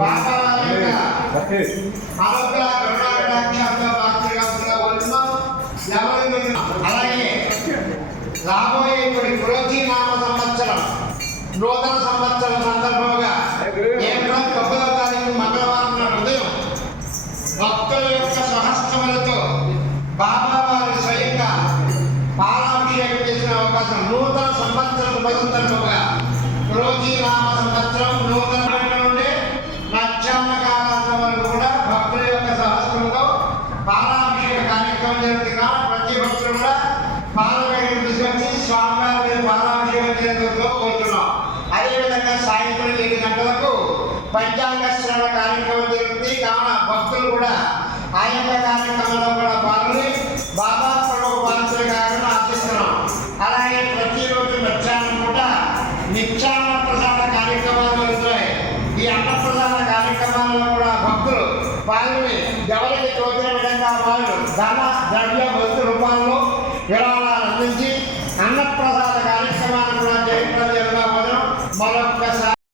బాబా యొక్క అనుగ్రహ కరుణాకటాక్షాలతో బాధ్యతగా కోరుతున్నాం. అలాగే రాబోయే ఇప్పుడు కురోజీ నామ సంవత్సరం నూతన సంవత్సరం సందర్భంగా ఏప్రిల్ 9వ తారీఖు మంగళవారం నాడు ఉదయం భక్తుల యొక్క సహస్రములతో బాబా వారి స్వయంగా పాలాభిషేకం చేసిన అవకాశం నూతన సంవత్సరం సందర్భంగా కురోజీ నామ సంవత్సరం నూతన నుండి మధ్యాహ్న కాలం వరకు కూడా భక్తుల యొక్క సహస్రంలో పాలాభిషేక కార్యక్రమం జరుగుతున్నా ప్రతి భక్తులు కూడా పాలవేగం తీసుకొచ్చి స్వామివారి మీద పాలాభిషేకం చేయడంలో కోరుతున్నాం. అదేవిధంగా సాయంత్రం 7 గంటలకు పంచాంగ శ్రవణ కార్యక్రమం జరుగుతుంది. కావున భక్తులు కూడా ఆ యొక్క కార్యక్రమంలో కూడా పాల్గొని బాబా ప్రముఖ పాత్రలు కావాలని ఆశిస్తున్నాం. అలాగే ప్రతిరోజు మధ్యాహ్నం కూడా నిత్యాన్న ప్రసాద కార్యక్రమాలు జరుగుతాయి. ఈ అన్నప్రసాద కార్యక్రమాల్లో కూడా భక్తులు పాల్గొని ఎవరికి తోచిన విధంగా వాళ్ళు ధన ద్రవ్య వస్తు రూపాల్లో